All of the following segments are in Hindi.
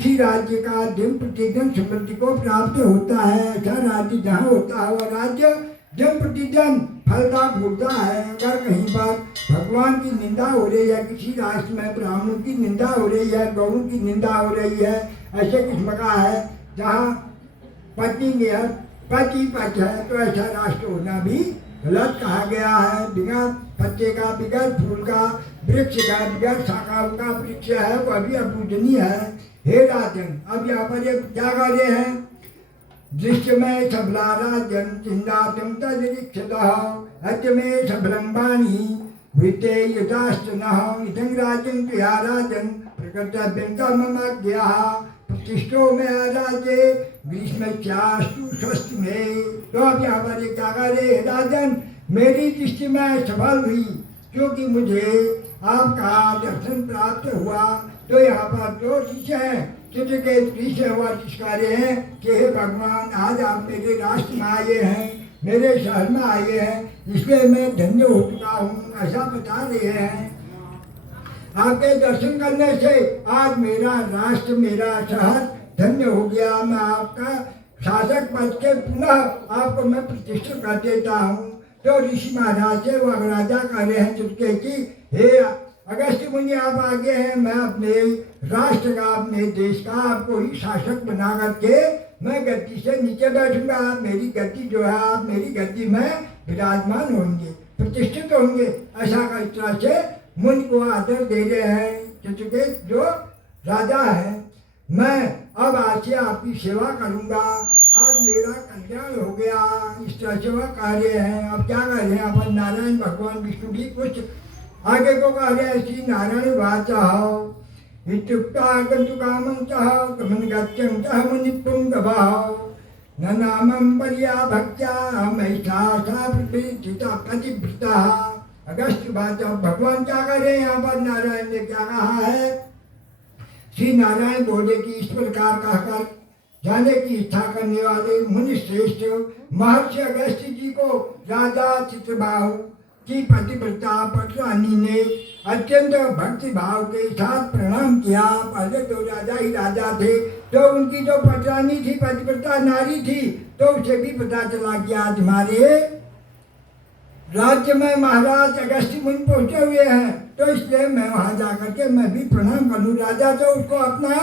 किसी राज्य का दिन प्रतिदिन समृद्धि को प्राप्त होता है। ऐसा राज्य जहाँ होता है वह राज्य दिन प्रतिदिन फलता फूलता है। अगर कहीं पर भगवान की निंदा हो रही है, किसी राष्ट्र में ब्राह्मणों की निंदा हो रही है, गौओं की निंदा हो रही है, ऐसे किस्म का है जहाँ पति में पति पच है, तो ऐसा राष्ट्र होना भी गलत कहा गया है। बिना पत्ते का, बिगड़ फूल का वृक्ष का, बिगड़ शाखाओं का वृक्ष है, वो अभी अपूजनीय है। हे राजन, अब यहाँ पर ये क्या गा रहे हैं? दृश्य में सबला राजन चिंदातम तदरीक्षतः अद्य में सबलंबानी भूते यथास्त नः इदं राजन तुया राजन प्रकृतभ्यंत मम ज्ञाः प्रतिष्ठो में राज्य ग्रीष्मस्यास्तु स्वस्ति में। तो अब यहाँ पर ये क्या गा रहे? राजन, मेरी दृष्टि में सफल हुई क्योंकि मुझे आपका दर्शन प्राप्त हुआ। तो यहाँ पर दो ऋषि हैं, चित्रकेत ऋषि हुआ जिसकार्य हैं कि हे भगवान, आज आप मेरे राष्ट्र में आए हैं, मेरे शहर में आए हैं, इसलिए मैं धन्य हो चुका हूँ, ऐसा बता रहे हैं। आपके दर्शन करने से आज मेरा राष्ट्र, मेरा शहर धन्य हो गया। मैं आपका शासक पद के पुनः आपको मैं प्रतिष्ठित कर देता हूँ। तो ऋषि महाराज से वह राजा कह रहे हैं चुटके की, हे अगस्त्य मुनि, आप आगे हैं, मैं अपने राष्ट्र का, अपने देश का आपको ही शासक बना करके मैं गद्दी से नीचे बैठूंगा। आप मेरी गद्दी जो है, आप मेरी गद्दी में विराजमान होंगे, प्रतिष्ठित होंगे। ऐसा का इस तरह से मुनि को आदर दे रहे हैं चित्रकेत जो राजा है। मैं अब आज से आपकी सेवा करूंगा, आज मेरा कल्याण हो गया, इस तरह से वह कार्य है। अब क्या कर रहे हैं? अपन नारायण भगवान विष्णु भी कुछ आगे को कह रहे हैं, श्री नारायण वाचा इत्युक्ता गन्तु कामन्तः गमन गत्यं च मुनिपुंगवः न नामं पर्याभक्त्या मैथा सा प्रतिष्ठिता पतिव्रता। अगस्त्य वाचा, भगवान क्या कर रहे हैं? यहाँ पर नारायण ने क्या कहा है? श्री नारायण बोले कि इस प्रकार कहकर जाने की इच्छा करने वाले मुनि श्रेष्ठ महर्षि अगस्त्य जी को राजा चित्रबाहु की पतिव्रता पटरानी ने अत्यंत भक्ति भाव के साथ प्रणाम किया। पहले तो राजा ही राजा थे, तो उनकी जो पटरानी थी, पतिव्रता नारी थी, तो उसे भी पता चला कि आज हमारे राज्य में महाराज अगस्त्य मुनि पहुंचे हुए हैं, तो इसलिए मैं वहां जाकर के मैं भी प्रणाम करूं। राजा तो उसको अपना,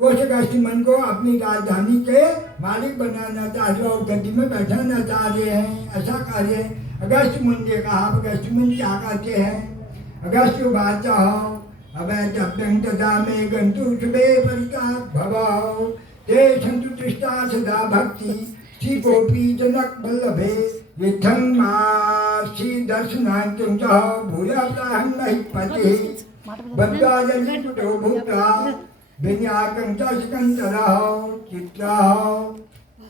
उस अगस्त्य मुनि को अपनी राजधानी के मालिक बनाना चाह रहे और गद्दी में बैठाना चाह रहे हैं, ऐसा कार्य अगस्त्य मुनि ने कहा। अगस्त्य मुनि क्या कहते हैं? अगस्त्य वाचा अवैतव्यं तदा मे गन्तु शुभे परिता भवौ ते सन्तुष्टा सदा भक्ति श्री गोपी जनक वल्लभे यथं मासी दर्शनान्तं च भूयाप्ताहं नहि पतिः बद्धाजलि पुटो भूता विन्याकं च सिकन्दरौ चित्रौ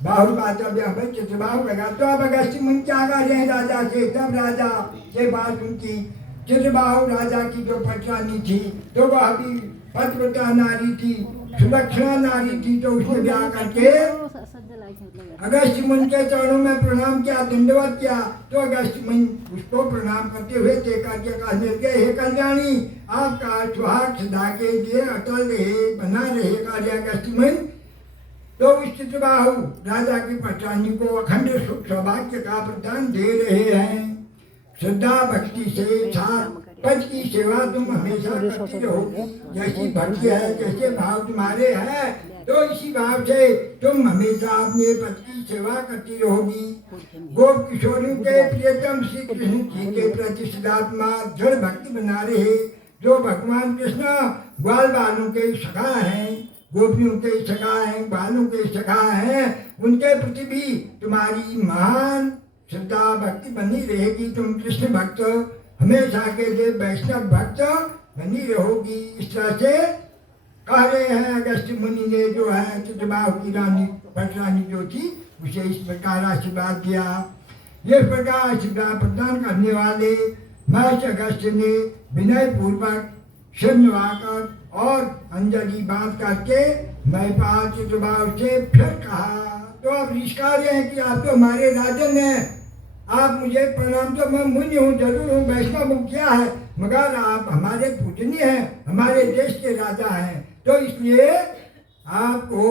बाहुबातव्य चित्रबाहु लगा। तो अब अगस्त्य मुनि क्या कर रहे हैं राजा से? तब राजा ये बात उनकी चित्रबाहु राजा की जो पटरानी थी, तो वह भी पतिव्रता नारी थी, सुलक्षणा नारी थी, तो उसने ब्याह करके अगस्त्य मुनि के चरणों में प्रणाम किया, दंडवत किया। तो अगस्त्य मुनि उसको प्रणाम करते हुए देखा के कहने लगे, हे कल्याणी, आपका सुहाग सदा के लिए अटल रहे, बना रहेगा। अगस्त्य मुनि तो उस चित्रबाहु राजा की पटरानी को अखंड सुख सौभाग्य का प्रदान दे रहे हैं। श्रद्धा भक्ति से साथ पद की सेवा तुम हमेशा करती रहोगी। जैसी भक्ति है, जैसे भाव तुम्हारे हैं, तो इसी भाव से तुम हमेशा अपने पद की सेवा करती रहोगी। गोप किशोरियों के प्रियतम श्री कृष्ण जी के प्रति सदात्मा दृढ़ भक्ति बना रहे, जो भगवान कृष्ण ग्वाल बालों के सखा हैं, गोपियों के सखा हैं, बालों के सखा हैं, उनके प्रति भी तुम्हारी महान श्रद्धा भक्ति बनी रहेगी। तुम कृष्ण भक्त हमेशा के लिए वैष्णव भक्त बनी रहोगी। इस तरह से कह रहे हैं अगस्त्य मुनि ने, जो है चित्रबाहु की रानी पटरानी जो थी, उसे इस प्रकार आशीर्वाद दिया। ये प्रकार आशीर्वाद प्रदान करने वाले महर्षि अगस्त्य ने विनय पूर्वक सिर नवाकर और अंजलि बांध करके महिपाल चित्रबाहु से फिर कहा। तो आप ऋषिकार हैं कि आप तो हमारे राजन हैं, आप मुझे प्रणाम, तो मैं मुनि हूँ, जरूर हूँ, वैष्णव हूँ, क्या है, मगर आप हमारे पूजनीय हैं, हमारे देश के राजा हैं, तो इसलिए आपको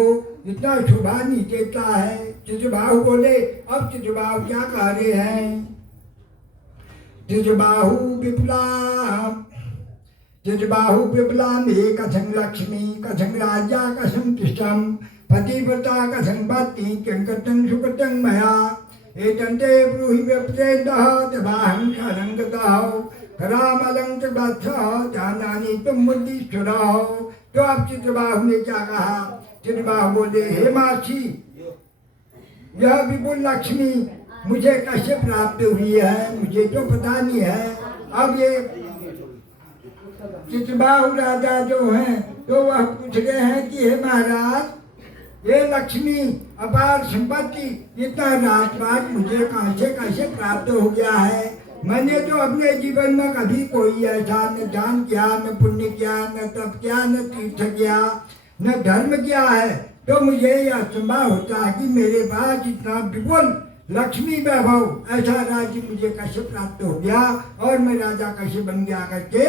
इतना शोभा नहीं देता है। चित्रबाहु बोले, अब चित्रबाहु क्या कह रहे हैं? चित्रबाहु विपुला में कथं लक्ष्मी कथं राज्या कथं तिष्ठं पतिव्रता कथं पत्नी किं कृतं सुकृतं मया एतन्ते ब्रूहि व्यपदेन्दः तवाहं शरणगतः करामलङ्कृतवत्सः जानामि त्वं बुद्धीश्वरः। तो अब चित्रबाहु ने क्या कहा? चित्रबाहु बोले, हे महर्षि, यह विपुल लक्ष्मी मुझे कैसे प्राप्त हुई है, मुझे तो पता नहीं है। अब ये चित्रबाहु राजा जो हैं तो वह पूछ रहे हैं कि हे महाराज, ये लक्ष्मी अपार संपत्ति इतना राजपाट मुझे कहाँ से कैसे प्राप्त हो गया है? मैंने तो अपने जीवन में कभी कोई ऐसा न दान किया, न पुण्य किया, न तप किया, न तीर्थ किया, न धर्म किया है। तो मुझे यह असंभव होता है कि मेरे पास इतना विपुल लक्ष्मी वैभव ऐसा राज्य मुझे कैसे प्राप्त हो गया और मैं राजा कैसे बन गया करके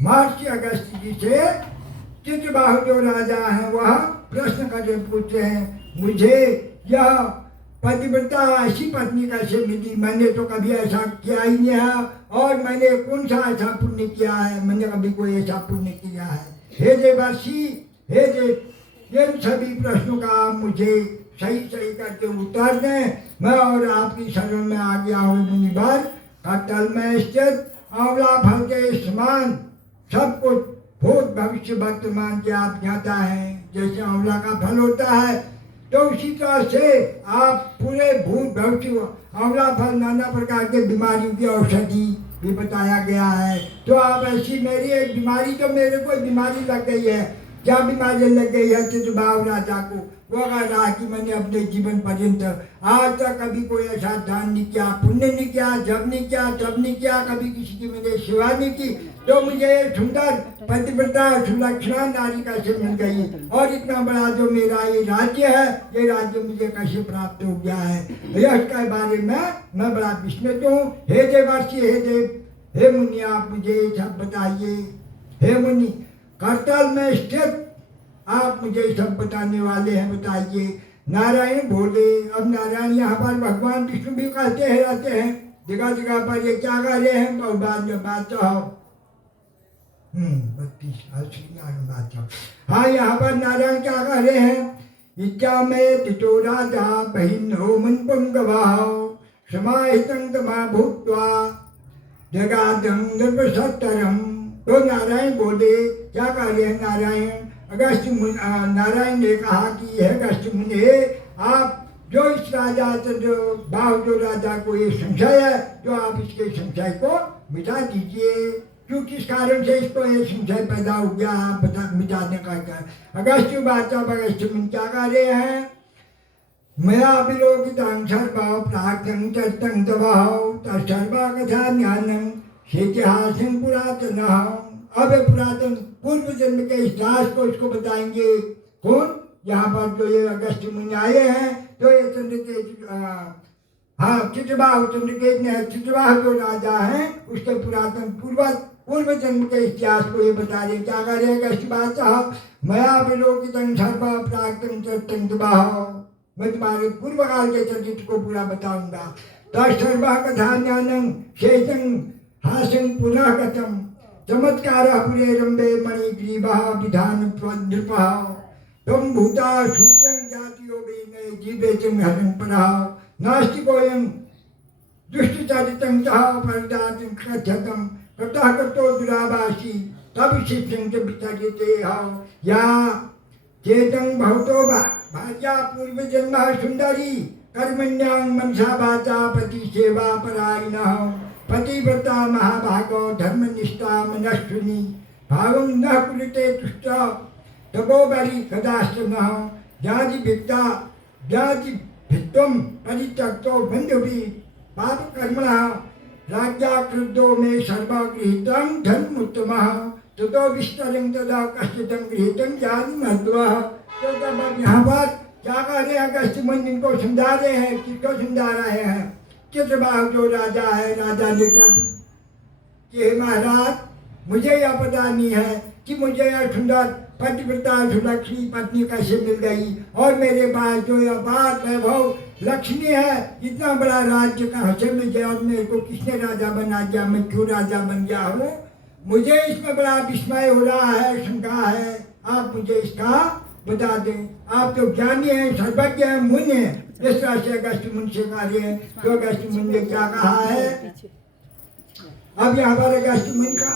महर्षि अगस्त्य जी से चित्रबाहु जो राजा हैं वह प्रश्न करके पूछते हैं, मुझे यह पतिव्रता ऐसी पत्नी कैसे मिली? मैंने तो कभी ऐसा किया ही नहीं है और मैंने कौन सा ऐसा पुण्य किया है? मैंने कभी कोई ऐसा पुण्य किया है? हे देवर्षि, हे देव, इन सभी प्रश्नों का मुझे सही सही करके उत्तर दें। मैं और आपकी शरण में आ गया हूँ मुनिवर। कटल में स्थित आंवला फल के समान सब कुछ भूत भविष्य वर्तमान के आप ज्ञाता हैं। जैसे आंवला का फल होता है तो उसी तरह से आप पूरे भूत भविष्य आंवला फल नाना प्रकार के बीमारियों की औषधि भी बताया गया है। तो आप ऐसी मेरी एक बीमारी, तो मेरे को बीमारी लग गई है। क्या बीमारी लग गई है चित्रबाहु राजा को? वो कह रहा है कि मैंने अपने जीवन पर्यंत आज तक कभी कोई ऐसा दान नहीं किया, पुण्य नहीं किया, जब नहीं किया, तब नहीं किया, कभी किसी की मैंने सेवा नहीं की। तो मुझे सुंदर पतिव्रता सुलक्षणा नारी कैसे मिल गई और इतना बड़ा जो मेरा ये राज्य है, ये राज्य मुझे कैसे प्राप्त हो गया है? इसके बारे में मैं बड़ा विस्मित हूँ। हे देवर्षि, हे देव, हे मुनि, आप मुझे सब बताइए। हे मुनि, करतल में स्थित आप मुझे सब बताने वाले हैं, बताइए। नारायण बोले, अब नारायण यहाँ पर भगवान विष्णु भी कहते हैं रहते हैं जगह जगह पर। ये क्या कह रहे हैं? बहुबाद में बात 32 बात। हाँ, यहाँ पर नारायण क्या कह रहे हैं? इच्छा में तितो राजा बहिनो मन पुंगवाहो समाहितं तमा भूत्वा जगादं नृपसत्तरम। तो नारायण बोले, क्या कह रहे हैं नारायण? नारायण ने कहा कि है अगस्त्य मुनि, आप जो इस राजा बाहु जो राजा को ये संशय है, जो आप इसके संशय को मिटा दीजिए। क्यों, किस कारण से इसको ये संशय पैदा हो गया, आप मिटाने का क्या? अगस्त्य अगस्त्य मुनि क्या कह रहे हैं? मया विलोकितं सर्वं प्राक्तं चरितं तवः तत्सर्वा कथा ज्ञानं इतिहासं पुरातनः। अब पुरातन पूर्व जन्म के इतिहास को इसको बताएंगे। कौन? यहाँ पर जो ये अगस्त्य मुनि आए हैं तो ये चंद्रकेत, हाँ, चित्रबाहु चंद्रकेत ने चित्रबाहु जो राजा हैं उसके पुरातन पूर्व जन्म के इतिहास को ये बता रहे। क्या कह रहे हैं अगस्त्य बादशाह? मया विलोकितं सर्वं प्राक्तं चरितं तवः। मैं तुम्हारे पूर्व काल के चरित्र को पूरा बताऊंगा। तत्सर्वा कथा ज्ञानं शेषं हासं पुनः कथम चमत्कार पुरे रंबे मणिग्रीवा विधान नृपः तम भूता शूद्रं जातियो वेन जीवेतं हरं परः नास्तिकोऽयं दुष्टचरितं तः परदातं कथ्यतं कतः कतो दुराभासी तब शिष्यं च विचर्यते या चेतं भवतो भार्या पूर्वजन्मः सुंदरी कर्मण्यां मनसा वाचा पति सेवा परायणः पतिव्रता महाभागो धर्मनिष्ठा मनस्विनी भावं न कुरुते तुष्ट तपोबली कदाश्चन जाति भिक्ता जाति भित्वं परित्यक्तो बन्धुभिः पाप कर्मणः राज्ञा क्रुद्धो मे सर्वगृहीतं धर्मोत्तमः ततो विस्तरं तदा कश्चितं गृहीतं जाति महत्वः। तो तब अब यहाँ पर क्या कह रहे हैं अगस्त्य मुनि? इनको समझा रहे हैं। किसको समझा रहे हैं? चित्रबाहु जो राजा है, राजा ने क्या पूछा कि हे महाराज, मुझे यह पता नहीं है कि मुझे यह सुंदर पतिव्रता सुलक्ष्मी पत्नी कैसे मिल गई, और मेरे पास जो अपार वैभव लक्ष्मी है, इतना बड़ा राज्य कहाँ से मिल गया, और मेरे को किसने राजा बना दिया, मैं क्यों राजा बन गया हूँ। मुझे इसमें बड़ा विस्मय हो रहा है, शंका है, आप मुझे इसका बता दें। आप तो ज्ञानी हैं, सर्वज्ञ हैं, मुनि हैं। जिस तरह से अगस्त्य मुनि से कार्य है, तो अगस्त्य मुनि ने क्या कहा है, अब यहाँ पर अगस्त्य मुनि का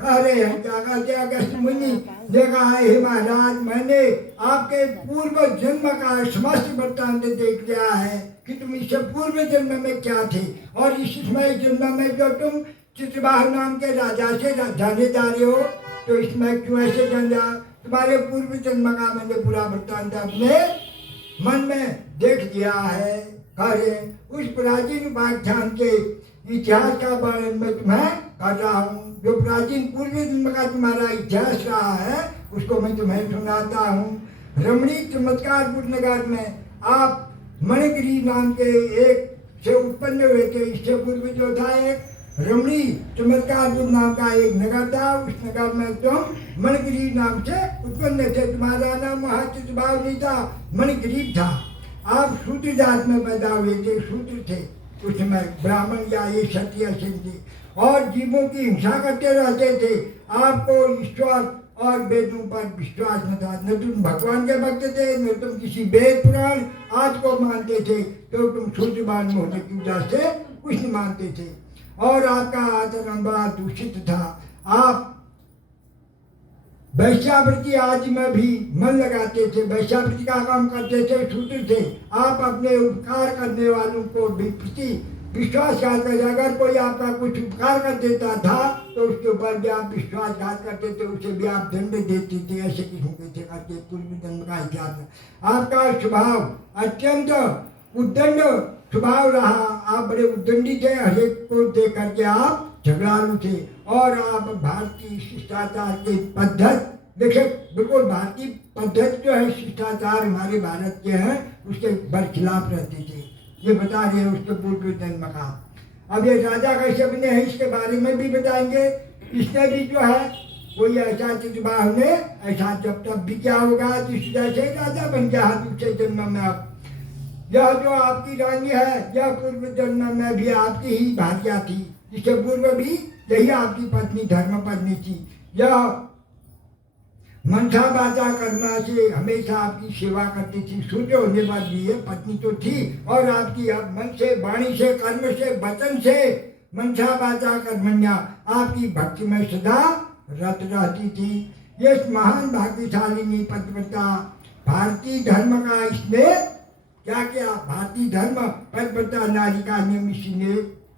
कह रहे हैं, क्या कहते हैं अगस्त्य मुनि ने कहा है, हे महाराज, मैंने आपके पूर्व जन्म का समस्त वृत्तांत देख लिया है कि तुम इससे पूर्व जन्म में क्या थे, और इस समय जन्म में जो तुम चित्रवाह नाम के राजा से जाने जा रहे हो, तो इसमें क्यों ऐसे जान जा, तुम्हारे पूर्व जन्म का मैंने पूरा वृत्तांत अपने मन में देख लिया है। कार्य उस प्राचीन व्याख्यान के इतिहास का वर्णन में तुम्हें कर रहा हूँ, जो प्राचीन पूर्व जन्म का तुम्हारा इतिहास रहा है उसको मैं तुम्हें सुनाता हूँ। रमणीय चमत्कारपुर नगर में आप मणिगिरी नाम के एक से उत्पन्न हुए थे। इससे पूर्व जो था एक रमणी चमत्कारपुर नाम का एक नगर था, उस नगर में तुम मणिगिरी नाम से उत्पन्न थे। तुम्हारा नाम महाचित्रभाव नहीं था, मणिगिरी था। आप शूद्र जात में पैदा हुए थे, शूद्र थे उस समय, ब्राह्मण या ये क्षत्रिय थे, और जीवों की हिंसा करते रहते थे। आपको ईश्वर और वेदों पर विश्वास न था, न तुम भगवान के भक्त थे, न तुम किसी वेद पुराण आज को मानते थे, तो तुम शूद्रवान होने की वजह से कुछ नहीं मानते थे, और आपका आचरण बड़ा दूषित था। आप वैश्यावृत्ति आदि में भी मन लगाते थे, वैश्यावृत्ति का काम करते थे, शूद्र थे। आप अपने उपकार करने वालों को भी प्रति विश्वासघात करते, अगर कोई आपका कुछ उपकार कर देता था तो उसके ऊपर भी आप विश्वासघात करते थे, उसे भी आप दंड देते थे। ऐसे किस्म के थे करते पूर्व दंड का इतिहास। आपका स्वभाव अत्यंत उद्दंड स्वभाव रहा, आप बड़े उद्दंडी थे, हरेक को देख करके आप झगड़ालू थे, और आप भारतीय शिष्टाचार के पद्धति देखिए, बिल्कुल भारतीय पद्धति जो है शिष्टाचार हमारे भारत के हैं उसके बरखिलाफ रहते थे। ये बता रहे हैं उसके पूर्व जन्म का। अब ये राजा कैसे बने हैं इसके बारे में भी बताएंगे। इसने भी जो है कोई ऐसा चित्रवाह ने ऐसा जब तब भी क्या होगा, जिस जैसे राजा बन गया दूसरे जन्म में। अब यह जो आपकी रानी है, यह पूर्व जन्म में भी आपकी ही भार्या थी, इससे पूर्व भी यही आपकी पत्नी धर्म पत्नी थी। यह मनसा वाचा कर्म से हमेशा आपकी सेवा करती थी, शूद्र होने पर भी ये पत्नी तो थी, और आपकी अब मन से, वाणी से, कर्म से, वचन से, मनसा वाचा कर्मण्या आपकी भक्ति में सदा रत रहती थी। ये महान भाग्यशालिनी पतिव्रता भारतीय धर्म का इसने क्या किया, भारतीय धर्म पतिव्रता नारी का नियम इसने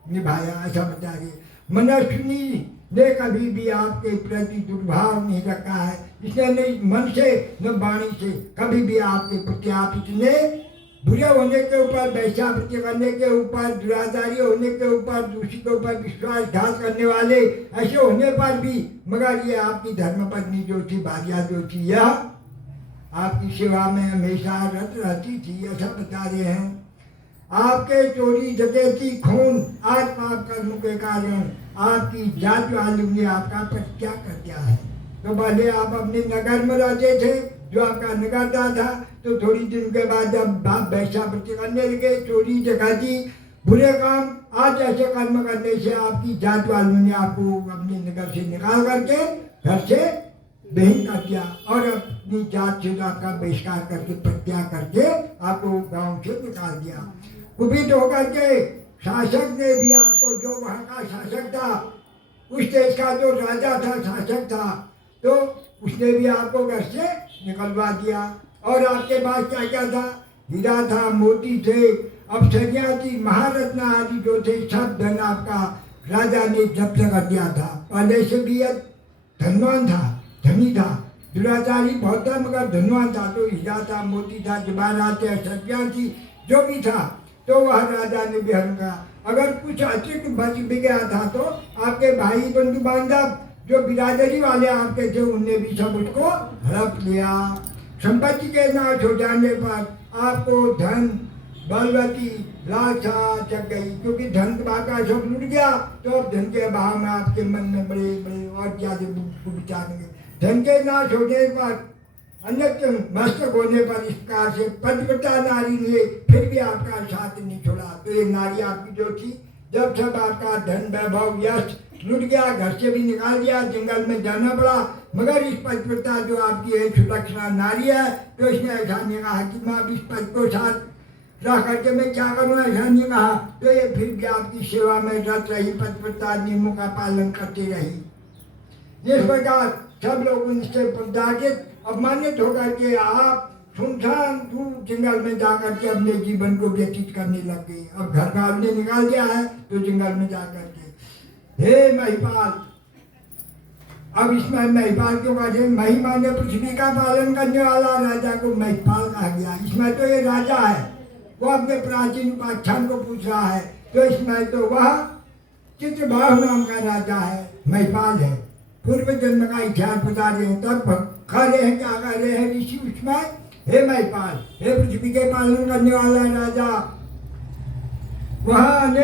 निभाया, ऐसा बता रहे। मनस्विनी ने कभी भी आपके प्रति दुर्भाव नहीं रखा है, इसने नहीं मन से न वाणी से कभी भी आपके प्रति। आप इतने बुरे होने के ऊपर, वैश्यावृत्ति करने के ऊपर, दुराचारी होने के ऊपर, दूसरे के ऊपर विश्वासघात करने वाले ऐसे होने पर भी, मगर ये आपकी धर्मपत्नी जो थी, भार्या जो थी, यह आपकी सेवा में हमेशा रत रहती थी, ऐसा बता रहे हैं। आपके चोरी डकैती खून आज पाप कर्मों के कारण आपकी जात वालों ने आपका परित्याग कर दिया है। तो पहले आप अपने नगर में रहते थे, जो आपका नगर था, तो थोड़ी दिन के बाद जब आप वैश्यावृत्ति करने लगे, चोरी डकैती बुरे काम, आज ऐसे कर्म करने से आपकी जात वालों ने आपको अपने नगर से निकाल करके घर से बहिन कर दिया, और अपनी जात से आपका बहिष्कार करके, परित्याग करके आपको गांव से निकाल दिया। कुपित होकर के शासक ने भी आपको, जो वहाँ का शासक था, उस देश का जो राजा था, शासक था, तो उसने भी आपको घर से निकलवा दिया। और आपके पास क्या क्या था, हीरा था, मोती थे, अप्सरियाँ थी, महारत्न आदि जो थे, सब धन आपका राजा ने जब्त कर दिया था। पहले से भी यह धनवान था, धनी था, दुराचारी बहुत था मगर धनवान था। तो हीरा था, मोती था, जवाहरात थे, अप्सरियाँ थी, जो भी था, तो वह राजा ने भी हरण करा। अगर कुछ अतिरिक्त बच भी गया था तो आपके भाई बंधु बांधव जो बिरादरी वाले आपके थे, उनने भी सब उसको हड़प लिया। संपत्ति के नाश हो जाने पर आपको धन, बलवती, लालसा जग गई, क्योंकि धन का सब लुट गया। तो अब धन के अभाव में आपके मन में बड़े बड़े और ज्यादा विचारेंगे, धन के नाश होने पर अन्यत्र मस्तक होने पर इस प्रकार से पतिव्रता नारी ने फिर भी आपका साथ नहीं छोड़ा। तो ये नारी आपकी जो थी, जब सब आपका धन वैभव यश लुट गया, घर से भी निकाल दिया, जंगल में जाना पड़ा, मगर इस पतिव्रता जो आपकी है सुलक्षणा नारी है, तो इसने ऐसा नहीं कहा कि मैं अब इस पद को साथ रह करके मैं क्या करूँ, ऐसा नहीं कहा। तो ये फिर भी आपकी सेवा में रत रही, पतिव्रता नियमों का पालन करती रही। जिस प्रकार सब लोग उनसे प्रताड़ित अपमानित होकर के आप सुनसान दूर जंगल में जाकर के अपने जीवन को व्यतीत करने लग गए। अब घर का आपने निकाल दिया है तो जंगल में जाकर के, हे महिपाल, अब इसमें महिपाल क्यों कहा जाए? महिमा ने पृथ्वी का पालन करने वाला राजा को महिपाल कहा गया। इसमें तो ये राजा है, वो अपने प्राचीन उपाख्यान को पूछ रहा है, तो इसमें तो वह चित्रबाहु नाम का राजा है, महिपाल है। पूर्व जन्म का इतिहास बता रहे हैं, तब कह रहे हैं, क्या कह रहे हैं ऋषि उसमें? हे महिपाल, हे पृथ्वी के पालन करने वाला राजा, वह